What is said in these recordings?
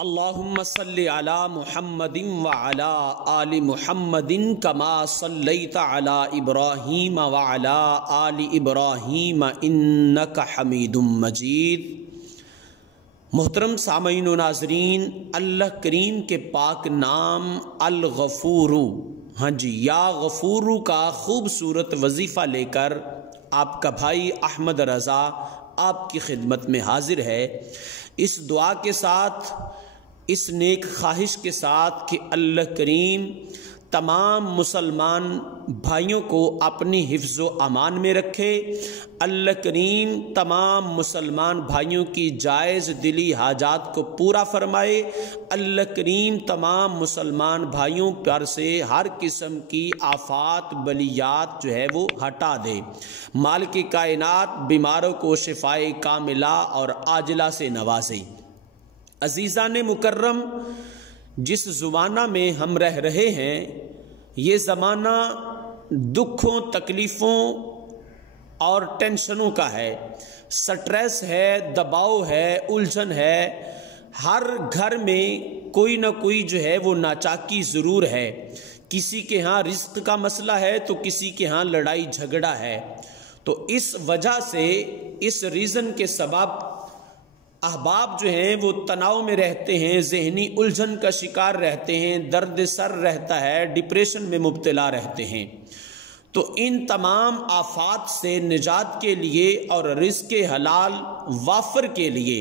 اللہم صلی علی محمد وعلی آل محمد کما صلیت علی ابراہیم وعلی آل ابراہیم انک حمید مجید۔ محترم سامعین و ناظرین، اللہ کریم کے پاک نام الغفور، یا غفور کا خوبصورت وظیفہ لے کر آپ کا بھائی احمد رضا آپ کی خدمت میں حاضر ہے، اس دعا کے ساتھ، اس نیک خواہش کے ساتھ کہ اللہ کریم تمام مسلمان بھائیوں کو اپنی حفظ و امان میں رکھے، اللہ کریم تمام مسلمان بھائیوں کی جائز دلی حاجات کو پورا فرمائے، اللہ کریم تمام مسلمان بھائیوں پر سے ہر قسم کی آفات بلیات جو ہے وہ ہٹا دے، مالک کائنات بیماروں کو شفائے کاملہ اور عاجلہ سے نوازے۔ عزیزان مکرم، جس زمانہ میں ہم رہ رہے ہیں یہ زمانہ دکھوں، تکلیفوں اور ٹینشنوں کا ہے، سٹریس ہے، دباؤ ہے، الجھن ہے، ہر گھر میں کوئی نہ کوئی جو ہے وہ ناچاکی ضرور ہے، کسی کے ہاں رزق کا مسئلہ ہے تو کسی کے ہاں لڑائی جھگڑا ہے، تو اس وجہ سے، اس ریزن کے سبب احباب جو ہیں وہ تناؤ میں رہتے ہیں، ذہنی الجھن کا شکار رہتے ہیں، درد سر رہتا ہے، ڈپریشن میں مبتلا رہتے ہیں۔ تو ان تمام آفات سے نجات کے لیے اور رزق حلال وافر کے لیے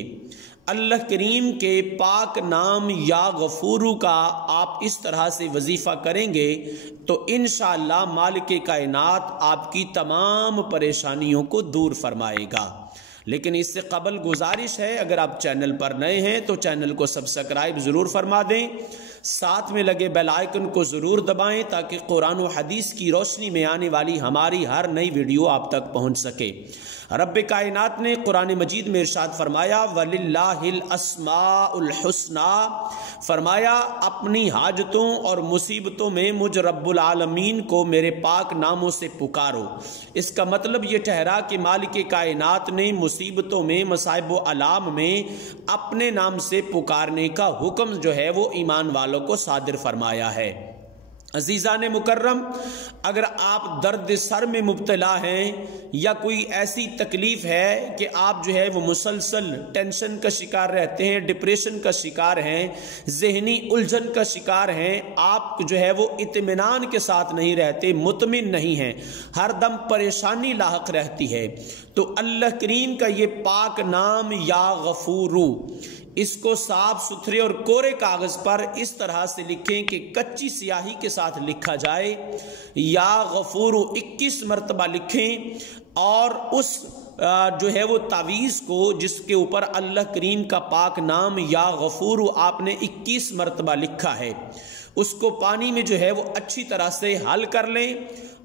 اللہ کریم کے پاک نام یا غفور کا آپ اس طرح سے وظیفہ کریں گے تو انشاءاللہ مالک کائنات آپ کی تمام پریشانیوں کو دور فرمائے گا۔ لیکن اس سے قبل گزارش ہے، اگر آپ چینل پر نئے ہیں تو چینل کو سبسکرائب ضرور فرما دیں، ساتھ میں لگے بیل آئیکن کو ضرور دبائیں تاکہ قرآن و حدیث کی روشنی میں آنے والی ہماری ہر نئی ویڈیو آپ تک پہنچ سکے۔ رب کائنات نے قرآن مجید میں ارشاد فرمایا وَلِلَّهِ الْأَسْمَاءُ الْحُسْنَى، فرمایا اپنی حاجتوں اور مصیبتوں میں مجھ رب العالمین کو میرے پاک ناموں سے پکارو۔ اس کا مطلب یہ ٹھہرا کہ مالک کائنات نے مصیبتوں میں، مصائب و علام میں اپنے نام سے پکارنے کا حکم جو ہے وہ ایمان والوں کو صادر فرمایا ہے۔ عزیزان مکرم، اگر آپ درد سر میں مبتلا ہیں یا کوئی ایسی تکلیف ہے کہ آپ جو ہے وہ مسلسل ٹینشن کا شکار رہتے ہیں، ڈپریشن کا شکار ہیں، ذہنی الجھن کا شکار ہیں، آپ جو ہے وہ اطمینان کے ساتھ نہیں رہتے، مطمئن نہیں ہیں، ہر دم پریشانی لاحق رہتی ہے، تو اللہ کریم کا یہ پاک نام یا غفورو، اس کو صاف ستھرے اور کورے کاغذ پر اس طرح سے لکھیں کہ کچی سیاہی کے ساتھ لکھا جائے، یا غفورو 21 مرتبہ لکھیں، اور اس جو ہے وہ تعویذ کو جس کے اوپر اللہ کریم کا پاک نام یا غفورو آپ نے 21 مرتبہ لکھا ہے، اس کو پانی میں جو ہے وہ اچھی طرح سے حل کر لیں،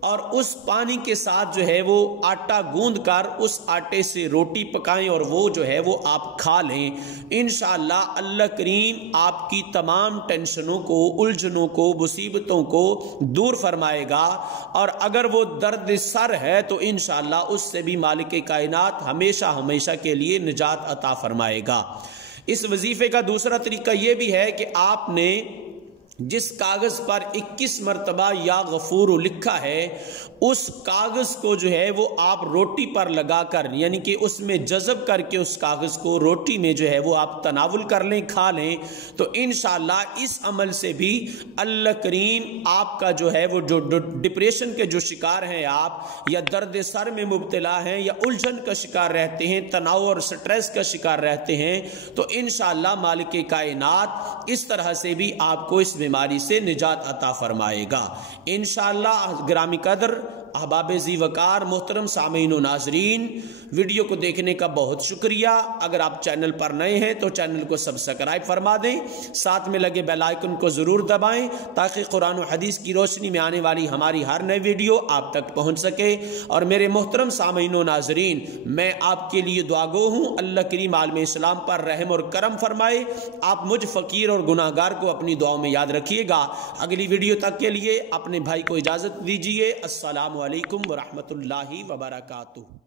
اور اس پانی کے ساتھ جو ہے وہ آٹا گوندھ کر اس آٹے سے روٹی پکائیں اور وہ جو ہے وہ آپ کھا لیں۔ انشاءاللہ اللہ کریم آپ کی تمام ٹینشنوں کو، الجھنوں کو، مصیبتوں کو دور فرمائے گا، اور اگر وہ درد سر ہے تو انشاءاللہ اس سے بھی مالک کائنات ہمیشہ ہمیشہ کے لیے نجات عطا فرمائے گا۔ اس وظیفے کا دوسرا طریقہ یہ بھی ہے کہ آپ نے جس کاغذ پر 21 مرتبہ یا غفور لکھا ہے اس کاغذ کو جو ہے وہ آپ روٹی پر لگا کر، یعنی کہ اس میں جذب کر کے اس کاغذ کو روٹی میں جو ہے وہ آپ تناول کر لیں، کھا لیں، تو انشاءاللہ اس عمل سے بھی اللہ کریم آپ کا جو ہے وہ جو ڈپریشن کے جو شکار ہیں آپ، یا درد سر میں مبتلا ہیں، یا الجھن کا شکار رہتے ہیں، تناؤ اور سٹریس کا شکار رہتے ہیں، تو انشاءاللہ مالک کائنات اس طرح سے بھی آپ کو اس بیماری سے نجات عطا فرمائے گا انشاءاللہ۔ گرامی قدر احباب ذی وقار، محترم سامعین و ناظرین، ویڈیو کو دیکھنے کا بہت شکریہ۔ اگر آپ چینل پر نئے ہیں تو چینل کو سبسکرائب فرما دیں، ساتھ میں لگے بیل آئیکن کو ضرور دبائیں تاکہ قرآن و حدیث کی روشنی میں آنے والی ہماری ہر نئی ویڈیو آپ تک پہنچ سکے۔ اور میرے محترم سامعین و ناظرین، میں آپ کے لیے دعا گو ہوں، اللہ کریم عالم اسلام پر رحم اور کرم فرمائے، آپ مجھ فقیر اور گناہگار کو اپنی دعاؤں میں یاد رکھیے گا۔ اگلی ویڈیو تک کے لیے اپنے بھائی کو اجازت دیجیے۔ السلام علیکم ورحمۃ اللہ وبرکاتہ۔